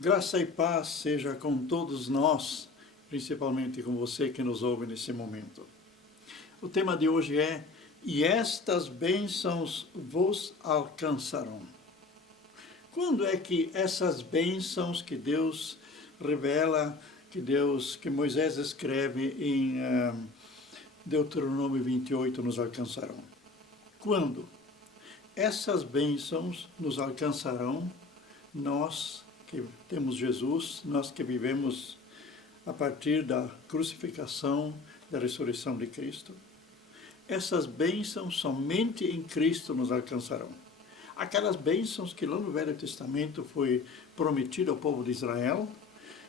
Graça e paz seja com todos nós, principalmente com você que nos ouve nesse momento. O tema de hoje é: e estas bênçãos vos alcançarão. Quando é que essas bênçãos que Deus revela, que Moisés escreve em Deuteronômio 28 nos alcançarão? Quando? Essas bênçãos nos alcançarão, nós que temos Jesus, nós que vivemos a partir da crucificação, da ressurreição de Cristo. Essas bênçãos somente em Cristo nos alcançarão. Aquelas bênçãos que lá no Velho Testamento foi prometido ao povo de Israel,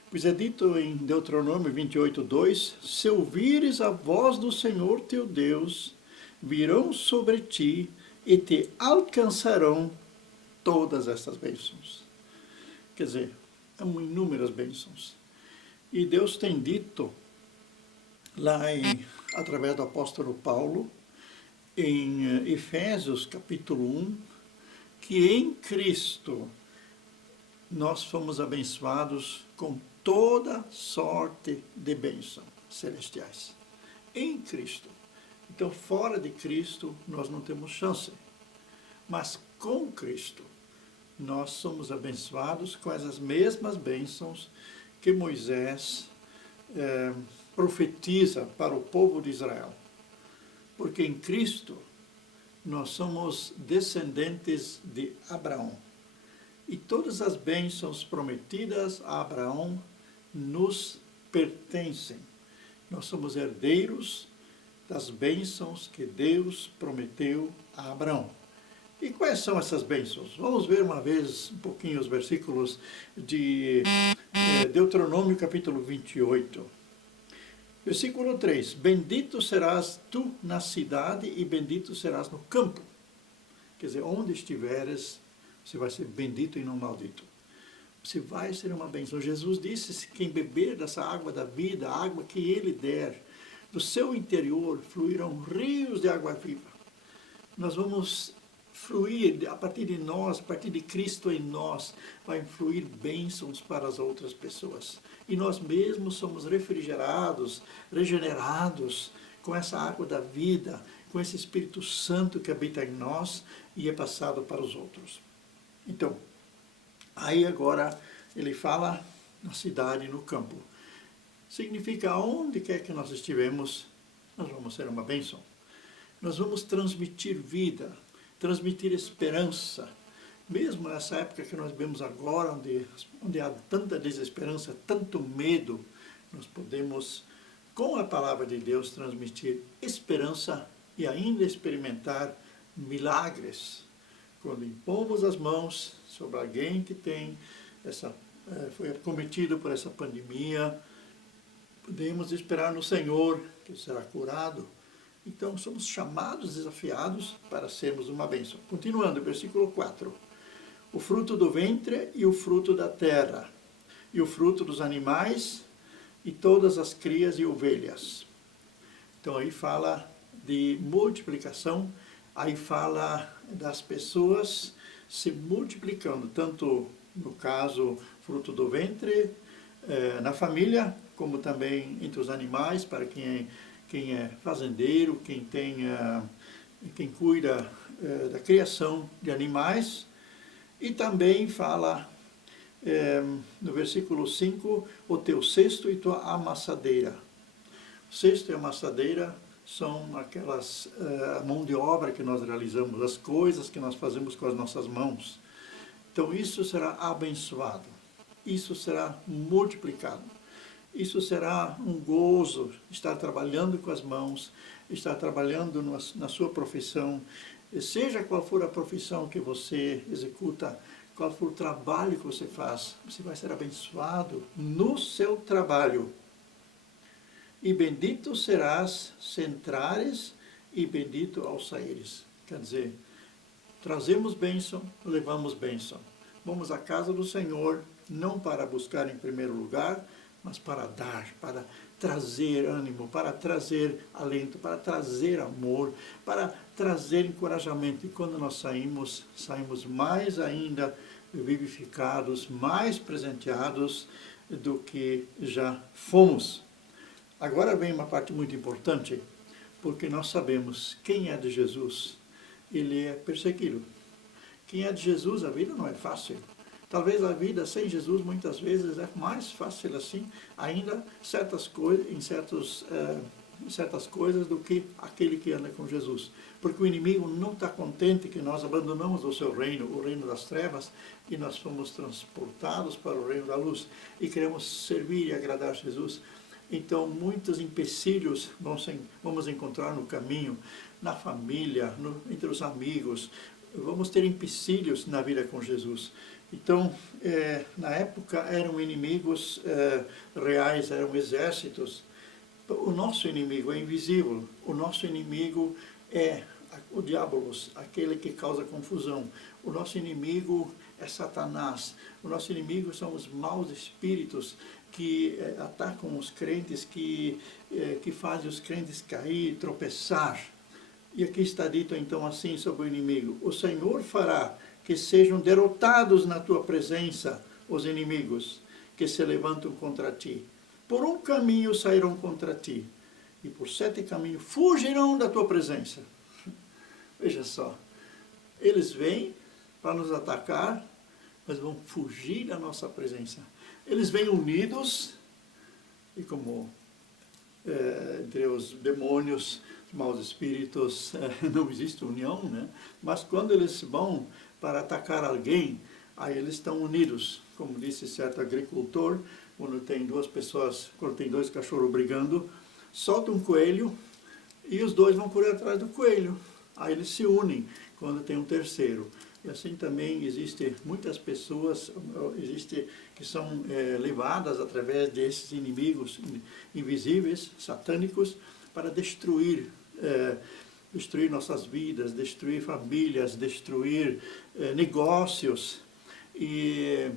pois é dito em Deuteronômio 28:2, se ouvires a voz do Senhor teu Deus, virão sobre ti e te alcançarão todas estas bênçãos. Quer dizer, são inúmeras bênçãos. E Deus tem dito, através do apóstolo Paulo, em Efésios capítulo 1, que em Cristo nós fomos abençoados com toda sorte de bênçãos celestiais. Em Cristo. Então, fora de Cristo, nós não temos chance. Mas com Cristo, nós somos abençoados com essas mesmas bênçãos que Moisés profetiza para o povo de Israel. Porque em Cristo nós somos descendentes de Abraão. E todas as bênçãos prometidas a Abraão nos pertencem. Nós somos herdeiros das bênçãos que Deus prometeu a Abraão. E quais são essas bênçãos? Vamos ver uma vez um pouquinho os versículos de Deuteronômio capítulo 28. Versículo 3. Bendito serás tu na cidade e bendito serás no campo. Quer dizer, onde estiveres, você vai ser bendito e não maldito. Você vai ser uma bênção. Jesus disse, quem beber dessa água da vida, a água que ele der, do seu interior fluirão rios de água viva. Nós vamos fluir, a partir de nós, a partir de Cristo em nós, vai fluir bênçãos para as outras pessoas. E nós mesmos somos refrigerados, regenerados com essa água da vida, com esse Espírito Santo que habita em nós e é passado para os outros. Então, aí agora ele fala na cidade e no campo. Significa, onde quer que nós estivemos, nós vamos ser uma bênção. Nós vamos transmitir vida, transmitir esperança, mesmo nessa época que nós vemos agora, onde há tanta desesperança, tanto medo, nós podemos, com a palavra de Deus, transmitir esperança e ainda experimentar milagres. Quando impomos as mãos sobre alguém que foi acometido por essa pandemia, podemos esperar no Senhor, que será curado. Então, somos chamados, desafiados para sermos uma bênção. Continuando, versículo 4. O fruto do ventre e o fruto da terra, e o fruto dos animais, e todas as crias e ovelhas. Então, aí fala de multiplicação, aí fala das pessoas se multiplicando, tanto, no caso, fruto do ventre, na família, como também entre os animais, para quem é fazendeiro, quem cuida da criação de animais. E também fala no versículo 5, o teu cesto e tua amassadeira. O cesto e a amassadeira são aquelas mão de obra que nós realizamos, as coisas que nós fazemos com as nossas mãos. Então isso será abençoado, isso será multiplicado. Isso será um gozo, estar trabalhando com as mãos, estar trabalhando na sua profissão, seja qual for a profissão que você executa, qual for o trabalho que você faz, você vai ser abençoado no seu trabalho. E bendito serás se entrares e bendito ao saíres. Quer dizer, trazemos bênção, levamos bênção. Vamos à casa do Senhor, não para buscar em primeiro lugar, mas para dar, para trazer ânimo, para trazer alento, para trazer amor, para trazer encorajamento. E quando nós saímos mais ainda vivificados, mais presenteados do que já fomos. Agora vem uma parte muito importante, porque nós sabemos quem é de Jesus, ele é perseguido. Quem é de Jesus, a vida não é fácil. Talvez a vida sem Jesus muitas vezes é mais fácil assim, ainda em certas coisas do que aquele que anda com Jesus. Porque o inimigo não está contente que nós abandonamos o seu reino, o reino das trevas, e nós fomos transportados para o reino da luz e queremos servir e agradar Jesus. Então, muitos empecilhos vamos encontrar no caminho, na família, entre os amigos. Vamos ter empecilhos na vida com Jesus. Então, na época, eram inimigos reais, eram exércitos. O nosso inimigo é invisível. O nosso inimigo é o diabo, aquele que causa confusão. O nosso inimigo é Satanás. O nosso inimigo são os maus espíritos que atacam os crentes, que fazem os crentes cair, tropeçar. E aqui está dito então assim sobre o inimigo: o Senhor fará que sejam derrotados na tua presença os inimigos que se levantam contra ti. Por um caminho sairão contra ti, e por 7 caminhos fugirão da tua presença. Veja só, eles vêm para nos atacar, mas vão fugir da nossa presença. Eles vêm unidos, e como entre os demônios, os maus espíritos, não existe união, né? Mas quando eles vão para atacar alguém, aí eles estão unidos. Como disse certo agricultor, quando tem dois cachorros brigando, solta um coelho e os dois vão correr atrás do coelho. Aí eles se unem quando tem um terceiro. E assim também existe muitas pessoas que são levadas através desses inimigos invisíveis, satânicos, para destruir nossas vidas, destruir famílias, destruir negócios. E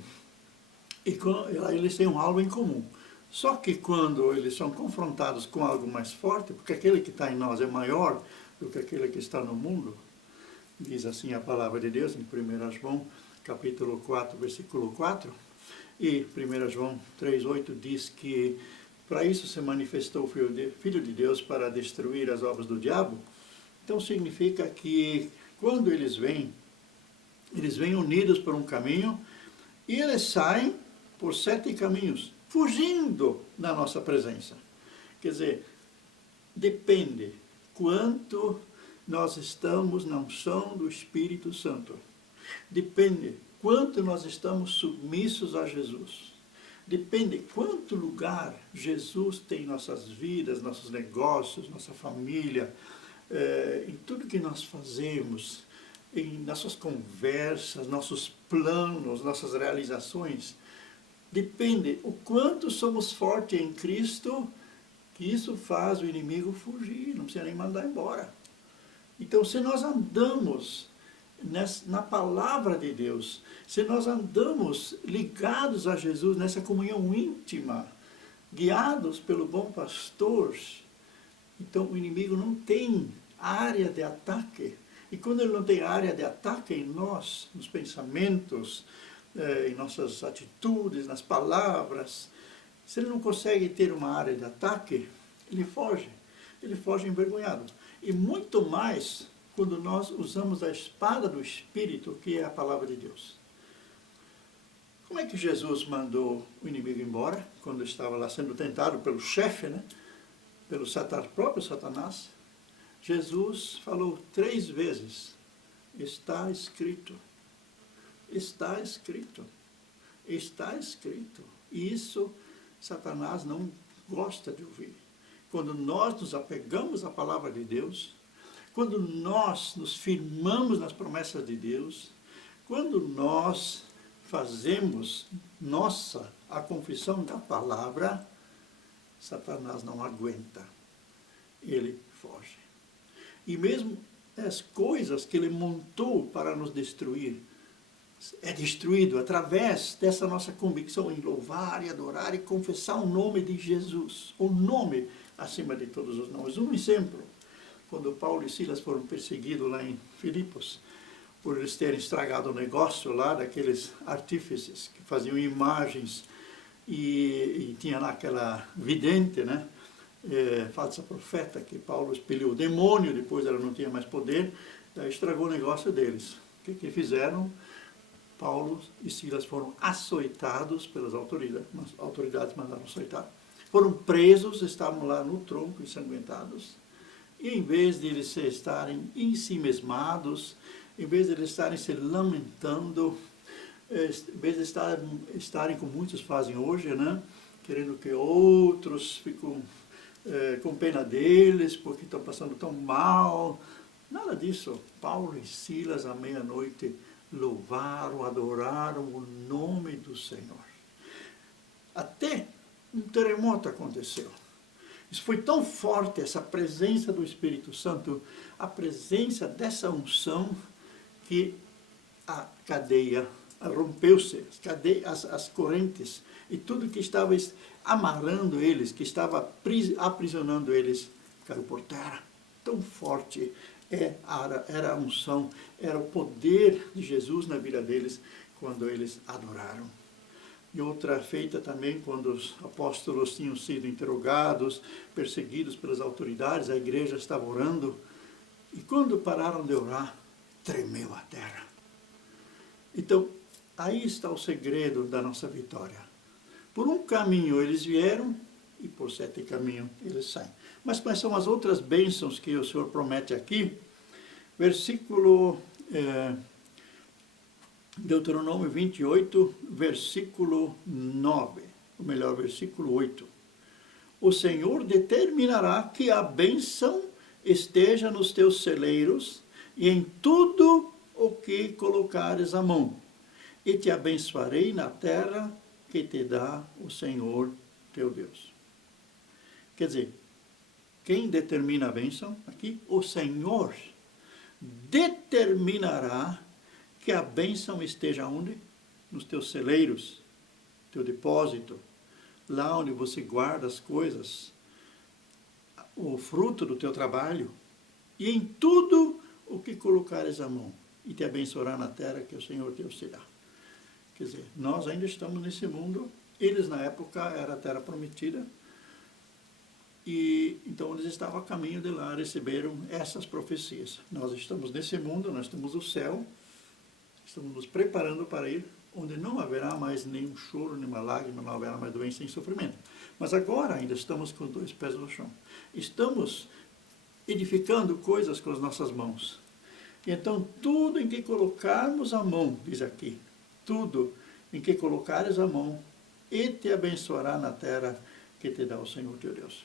eles têm um alvo em comum. Só que quando eles são confrontados com algo mais forte, porque aquele que está em nós é maior do que aquele que está no mundo, diz assim a palavra de Deus em 1 João, capítulo 4, versículo 4, e 1 João 3,8 diz que para isso se manifestou o Filho de Deus para destruir as obras do diabo. Então significa que quando eles vêm unidos por um caminho e eles saem por 7 caminhos, fugindo da nossa presença. Quer dizer, depende quanto nós estamos na unção do Espírito Santo. Depende quanto nós estamos submissos a Jesus. Depende quanto lugar Jesus tem em nossas vidas, nossos negócios, nossa família, em tudo que nós fazemos, em nossas conversas, nossos planos, nossas realizações. Depende o quanto somos fortes em Cristo, que isso faz o inimigo fugir, não precisa nem mandar embora. Então, se nós andamos na palavra de Deus, se nós andamos ligados a Jesus, nessa comunhão íntima, guiados pelo bom pastor, então o inimigo não tem área de ataque. E quando ele não tem área de ataque em nós, nos pensamentos, em nossas atitudes, nas palavras, se ele não consegue ter uma área de ataque, ele foge envergonhado. E muito mais quando nós usamos a espada do Espírito, que é a palavra de Deus. Como é que Jesus mandou o inimigo embora, quando estava lá sendo tentado pelo chefe, né? Pelo próprio Satanás? Jesus falou 3 vezes, está escrito, está escrito, está escrito. E isso Satanás não gosta de ouvir. Quando nós nos apegamos à palavra de Deus, quando nós nos firmamos nas promessas de Deus, quando nós fazemos a confissão da palavra, Satanás não aguenta, ele foge. E mesmo as coisas que ele montou para nos destruir, é destruído através dessa nossa convicção em louvar e adorar e confessar o nome de Jesus, o nome acima de todos os nomes. Um exemplo, quando Paulo e Silas foram perseguidos lá em Filipos, por eles terem estragado o negócio lá daqueles artífices que faziam imagens e tinha lá aquela vidente, né? Falsa profeta, que Paulo expeliu o demônio, depois ela não tinha mais poder, daí estragou o negócio deles. O que fizeram? Paulo e Silas foram açoitados pelas autoridades, as autoridades mandaram açoitar. Foram presos, estavam lá no tronco, ensanguentados, e em vez de eles estarem ensimesmados, em vez de eles estarem se lamentando, em vez de estarem como muitos fazem hoje, né? Querendo que outros fiquem com pena deles, porque estão passando tão mal. Nada disso. Paulo e Silas, à meia-noite, louvaram, adoraram o nome do Senhor. Até um terremoto aconteceu. Isso foi tão forte, essa presença do Espírito Santo, a presença dessa unção, que a cadeia rompeu-se, as correntes e tudo que estava amarrando eles, que estava aprisionando eles, caiu por terra. Tão forte era a unção, era o poder de Jesus na vida deles quando eles adoraram. E outra feita também, quando os apóstolos tinham sido interrogados, perseguidos pelas autoridades, a igreja estava orando, e quando pararam de orar, tremeu a terra. Então, aí está o segredo da nossa vitória. Por um caminho eles vieram, e por 7 caminhos eles saem. Mas quais são as outras bênçãos que o Senhor promete aqui? Versículo Deuteronômio 28, versículo 9, ou melhor, versículo 8. O Senhor determinará que a bênção esteja nos teus celeiros e em tudo o que colocares a mão, e te abençoarei na terra que te dá o Senhor teu Deus. Quer dizer, quem determina a bênção aqui? O Senhor determinará que a bênção esteja onde? Nos teus celeiros, teu depósito, lá onde você guarda as coisas, o fruto do teu trabalho, e em tudo o que colocares a mão, e te abençoará na terra que o Senhor Deus te dá. Quer dizer, nós ainda estamos nesse mundo, eles na época era a terra prometida, e então eles estavam a caminho de lá, receberam essas profecias. Nós estamos nesse mundo, nós temos o céu, estamos nos preparando para ir, onde não haverá mais nenhum choro, nenhuma lágrima, não haverá mais doença nem sofrimento. Mas agora ainda estamos com os 2 pés no chão. Estamos edificando coisas com as nossas mãos. Então, tudo em que colocarmos a mão, diz aqui, tudo em que colocares a mão, e te abençoará na terra que te dá o Senhor teu Deus.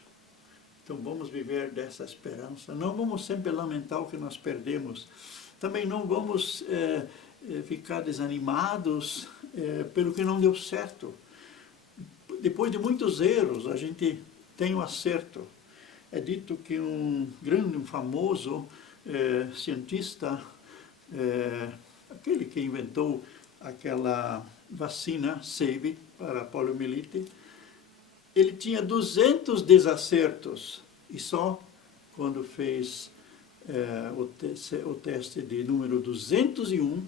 Então, vamos viver dessa esperança. Não vamos sempre lamentar o que nós perdemos. Também não vamos ficar desanimados pelo que não deu certo. Depois de muitos erros, a gente tem o acerto. É dito que um famoso cientista, aquele que inventou aquela vacina SAVE para a poliomielite, ele tinha 200 desacertos, e só quando fez o teste de número 201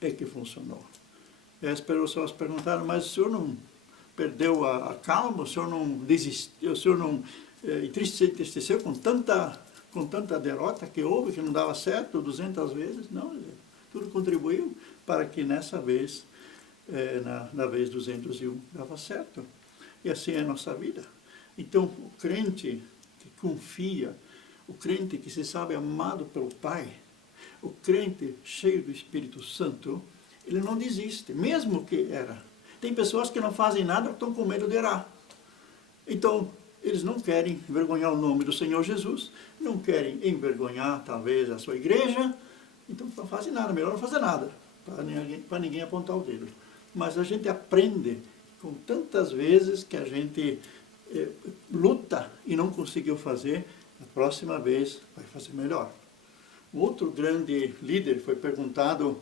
é que funcionou. As pessoas perguntaram, mas o senhor não perdeu a calma, o senhor não desistiu, o senhor não entristeceu com tanta derrota que houve, que não dava certo 200 vezes? Não, tudo contribuiu para que nessa vez, na vez 201, dava certo. E assim é a nossa vida. Então, o crente que confia, o crente que se sabe amado pelo Pai, o crente cheio do Espírito Santo, ele não desiste, mesmo que erra. Tem pessoas que não fazem nada porque estão com medo de errar. Então, eles não querem envergonhar o nome do Senhor Jesus, não querem envergonhar, talvez, a sua igreja, então não fazem nada, melhor não fazer nada, para ninguém apontar o dedo. Mas a gente aprende com tantas vezes que a gente luta e não conseguiu fazer, a próxima vez vai fazer melhor. Outro grande líder foi perguntado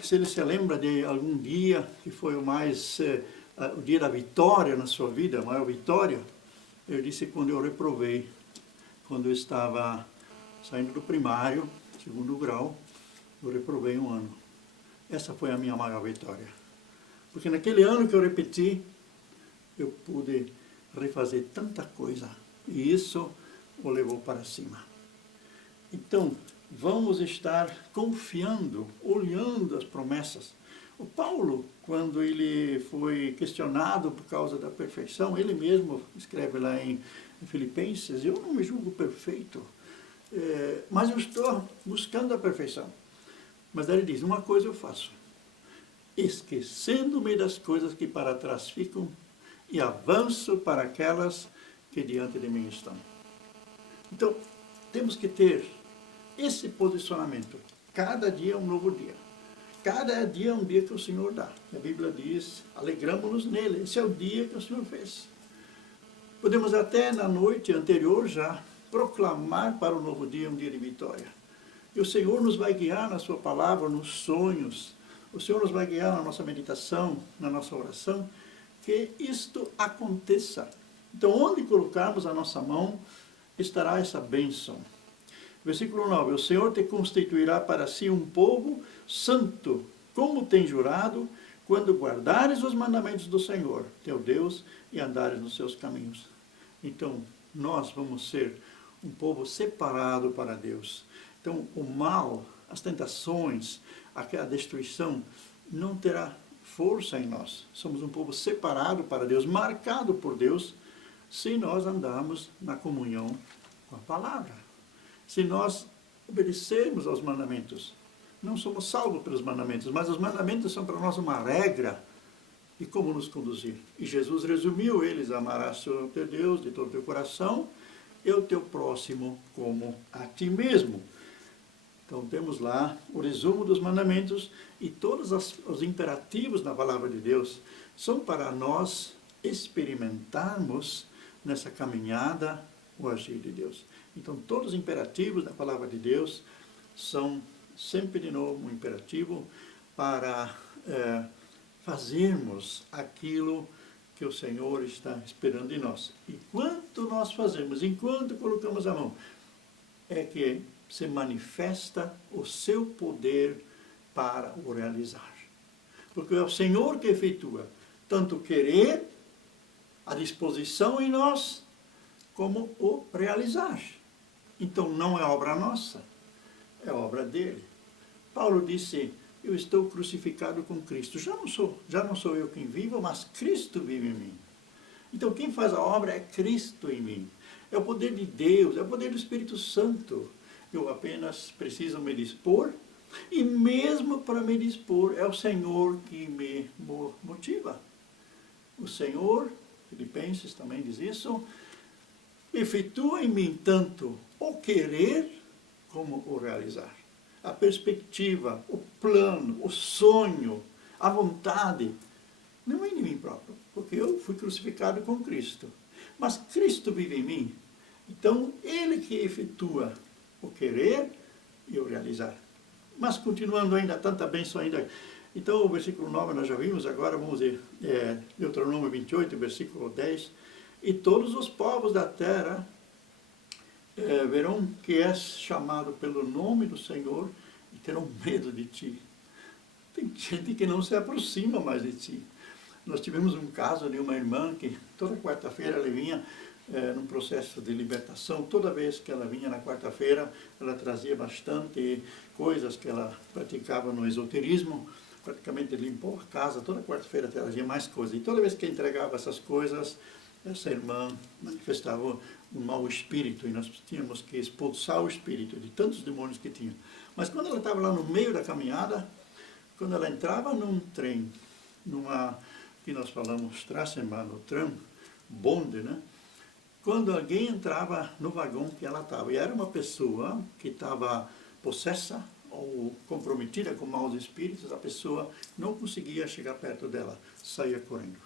se ele se lembra de algum dia que foi o dia da vitória na sua vida, a maior vitória. Eu disse quando eu reprovei, quando eu estava saindo do primário, segundo grau, eu reprovei um ano. Essa foi a minha maior vitória. Porque naquele ano que eu repeti, eu pude refazer tanta coisa. E isso o levou para cima. Então, vamos estar confiando, olhando as promessas. O Paulo, quando ele foi questionado por causa da perfeição, ele mesmo escreve lá em Filipenses, eu não me julgo perfeito, mas eu estou buscando a perfeição. Mas ele diz, uma coisa eu faço, esquecendo-me das coisas que para trás ficam e avanço para aquelas que diante de mim estão. Então, temos que ter esse posicionamento. Cada dia é um novo dia. Cada dia é um dia que o Senhor dá. A Bíblia diz, alegramos-nos nele. Esse é o dia que o Senhor fez. Podemos até na noite anterior já proclamar para o novo dia um dia de vitória. E o Senhor nos vai guiar na sua palavra, nos sonhos. O Senhor nos vai guiar na nossa meditação, na nossa oração, que isto aconteça. Então, onde colocarmos a nossa mão, estará essa bênção. Versículo 9, o Senhor te constituirá para si um povo santo, como tem jurado, quando guardares os mandamentos do Senhor, teu Deus, e andares nos seus caminhos. Então, nós vamos ser um povo separado para Deus. Então, o mal, as tentações, a destruição, não terá força em nós. Somos um povo separado para Deus, marcado por Deus, se nós andarmos na comunhão com a palavra. Se nós obedecermos aos mandamentos, não somos salvos pelos mandamentos, mas os mandamentos são para nós uma regra de como nos conduzir. E Jesus resumiu eles, amarás o teu Deus de todo o teu coração e o teu próximo como a ti mesmo. Então temos lá o resumo dos mandamentos e todos os imperativos na palavra de Deus são para nós experimentarmos nessa caminhada o agir de Deus. Então, todos os imperativos da palavra de Deus são sempre de novo um imperativo para fazermos aquilo que o Senhor está esperando de nós. E quanto nós fazemos, enquanto colocamos a mão, é que se manifesta o seu poder para o realizar. Porque é o Senhor que efetua tanto o querer, a disposição em nós, como o realizar. Então não é obra nossa, é obra dele. Paulo disse, eu estou crucificado com Cristo. Já não sou eu quem vivo, mas Cristo vive em mim. Então quem faz a obra é Cristo em mim. É o poder de Deus, é o poder do Espírito Santo. Eu apenas preciso me dispor, e mesmo para me dispor, é o Senhor que me motiva. O Senhor, Filipenses também diz isso, efetua em mim tanto o querer como o realizar. A perspectiva, o plano, o sonho, a vontade, não é de mim próprio, porque eu fui crucificado com Cristo. Mas Cristo vive em mim, então Ele que efetua o querer e o realizar. Mas continuando ainda, tanta bênção ainda. Então o versículo 9 nós já vimos, agora vamos ver Deuteronômio 28, versículo 10. E todos os povos da terra verão que és chamado pelo nome do Senhor e terão medo de ti. Tem gente que não se aproxima mais de ti. Nós tivemos um caso de uma irmã que toda quarta-feira ela vinha num processo de libertação. Toda vez que ela vinha na quarta-feira, ela trazia bastante coisas que ela praticava no esoterismo. Praticamente limpou a casa, toda quarta-feira trazia mais coisas. E toda vez que entregava essas coisas, essa irmã manifestava um mau espírito, e nós tínhamos que expulsar o espírito de tantos demônios que tinha. Mas quando ela estava lá no meio da caminhada, quando ela entrava num trem, que nós falamos Straßenbahn, o tram, bonde, né? Quando alguém entrava no vagão que ela estava, e era uma pessoa que estava possessa ou comprometida com maus espíritos, a pessoa não conseguia chegar perto dela, saía correndo,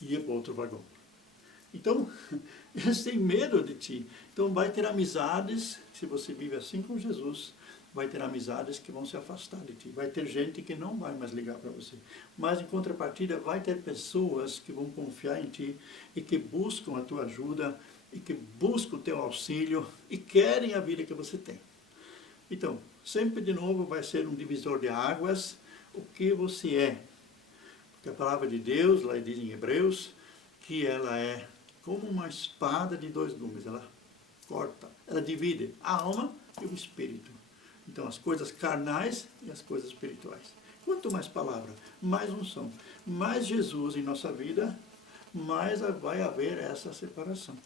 ia para outro vagão. Então, eles têm medo de ti. Então, vai ter amizades, se você vive assim com Jesus, vai ter amizades que vão se afastar de ti. Vai ter gente que não vai mais ligar para você. Mas, em contrapartida, vai ter pessoas que vão confiar em ti e que buscam a tua ajuda e que buscam o teu auxílio e querem a vida que você tem. Então, sempre de novo vai ser um divisor de águas o que você é. Porque a palavra de Deus, lá diz em Hebreus, que ela é como uma espada de dois gumes. Ela corta, ela divide a alma e o espírito. Então, as coisas carnais e as coisas espirituais. Quanto mais palavra, mais unção, mais Jesus em nossa vida, mais vai haver essa separação.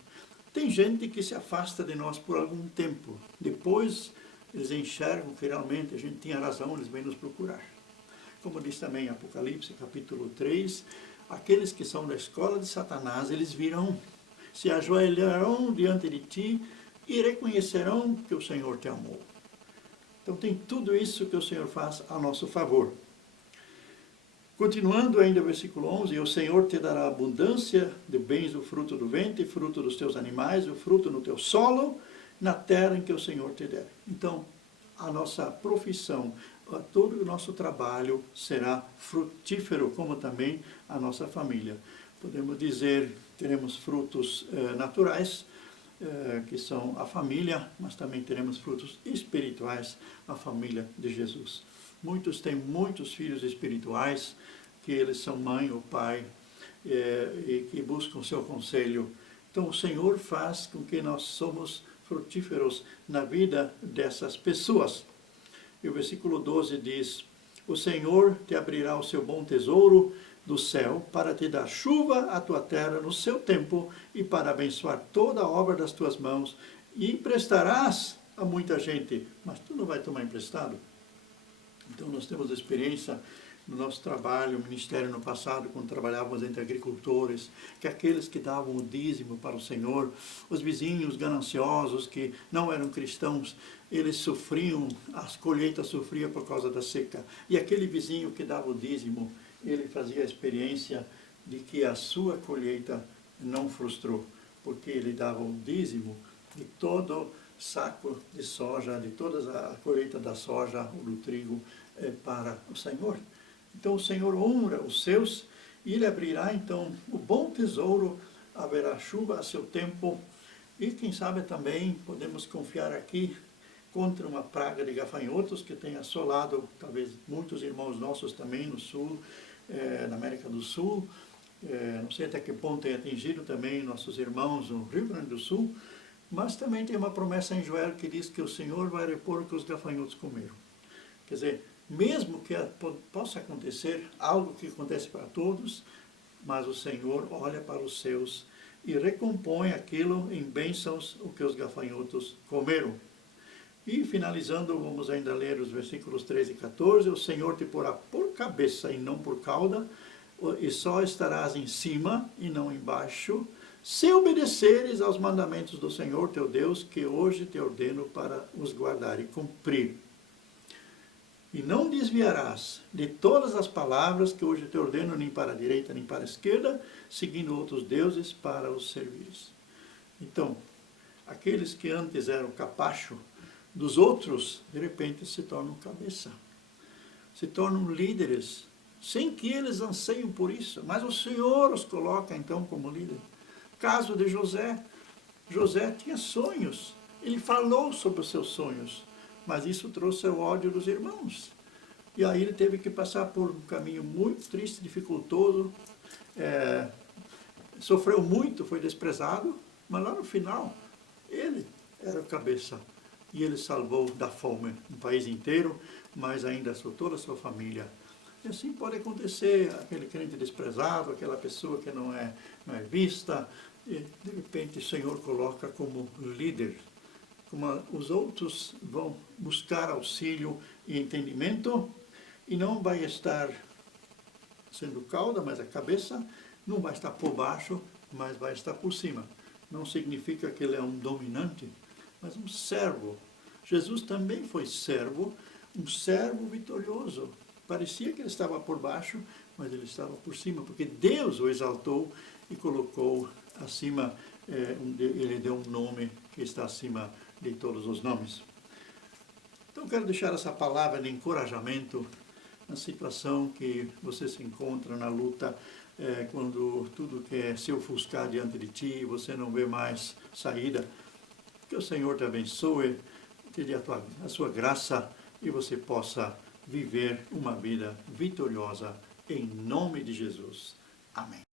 Tem gente que se afasta de nós por algum tempo. Depois, eles enxergam que realmente a gente tinha razão, eles vêm nos procurar. Como diz também Apocalipse, capítulo 3, aqueles que são da escola de Satanás, eles virão, se ajoelharão diante de ti e reconhecerão que o Senhor te amou. Então tem tudo isso que o Senhor faz a nosso favor. Continuando ainda o versículo 11, e o Senhor te dará abundância de bens, o fruto do ventre, fruto dos teus animais, o fruto no teu solo, na terra em que o Senhor te der. Então, a nossa profissão, todo o nosso trabalho será frutífero, como também a nossa família. Podemos dizer, teremos frutos naturais, que são a família, mas também teremos frutos espirituais, a família de Jesus. Muitos têm muitos filhos espirituais, que eles são mãe ou pai, e que buscam o seu conselho. Então o Senhor faz com que nós somos frutíferos na vida dessas pessoas. E o versículo 12 diz, o Senhor te abrirá o seu bom tesouro do céu para te dar chuva à tua terra no seu tempo e para abençoar toda a obra das tuas mãos e emprestarás a muita gente, mas tu não vai tomar emprestado. Então nós temos experiência no nosso trabalho, ministério no passado, quando trabalhávamos entre agricultores, que aqueles que davam o dízimo para o Senhor, os vizinhos gananciosos que não eram cristãos, eles sofriam, as colheitas sofriam por causa da seca. E aquele vizinho que dava o dízimo, ele fazia a experiência de que a sua colheita não frustrou, porque ele dava o dízimo de todo saco de soja, de toda a colheita da soja ou do trigo para o Senhor. Então o Senhor honra os seus e Ele abrirá então o bom tesouro, haverá chuva a seu tempo e quem sabe também podemos confiar aqui contra uma praga de gafanhotos que tem assolado talvez muitos irmãos nossos também no sul, na América do Sul, não sei até que ponto tem atingido também nossos irmãos no Rio Grande do Sul, mas também tem uma promessa em Joel que diz que o Senhor vai repor o que os gafanhotos comeram. Quer dizer, mesmo que possa acontecer algo que acontece para todos, mas o Senhor olha para os seus e recompõe aquilo em bênçãos o que os gafanhotos comeram. E finalizando, vamos ainda ler os versículos 13 e 14, o Senhor te porá por cabeça e não por cauda, e só estarás em cima e não embaixo, se obedeceres aos mandamentos do Senhor teu Deus, que hoje te ordeno para os guardar e cumprir. E não desviarás de todas as palavras que hoje te ordeno, nem para a direita, nem para a esquerda, seguindo outros deuses para os servires. Então, aqueles que antes eram capacho dos outros, de repente se tornam cabeça. Se tornam líderes, sem que eles anseiam por isso. Mas o Senhor os coloca então como líder. Caso de José, José tinha sonhos, ele falou sobre os seus sonhos, mas isso trouxe o ódio dos irmãos. E aí ele teve que passar por um caminho muito triste, dificultoso, sofreu muito, foi desprezado, mas lá no final, ele era o cabeça. E ele salvou da fome um país inteiro, mas ainda toda a sua família. E assim pode acontecer, aquele crente desprezado, aquela pessoa que não é vista, e de repente o Senhor coloca como líder. Como os outros vão buscar auxílio e entendimento, e não vai estar sendo cauda, mas a cabeça, não vai estar por baixo, mas vai estar por cima. Não significa que ele é um dominante, mas um servo. Jesus também foi servo, um servo vitorioso. Parecia que ele estava por baixo, mas ele estava por cima, porque Deus o exaltou e colocou acima, ele deu um nome que está acima de todos os nomes. Então quero deixar essa palavra de encorajamento na situação que você se encontra na luta, quando tudo quer se ofuscar diante de ti, você não vê mais saída. Que o Senhor te abençoe, te dê a sua graça e você possa viver uma vida vitoriosa em nome de Jesus. Amém.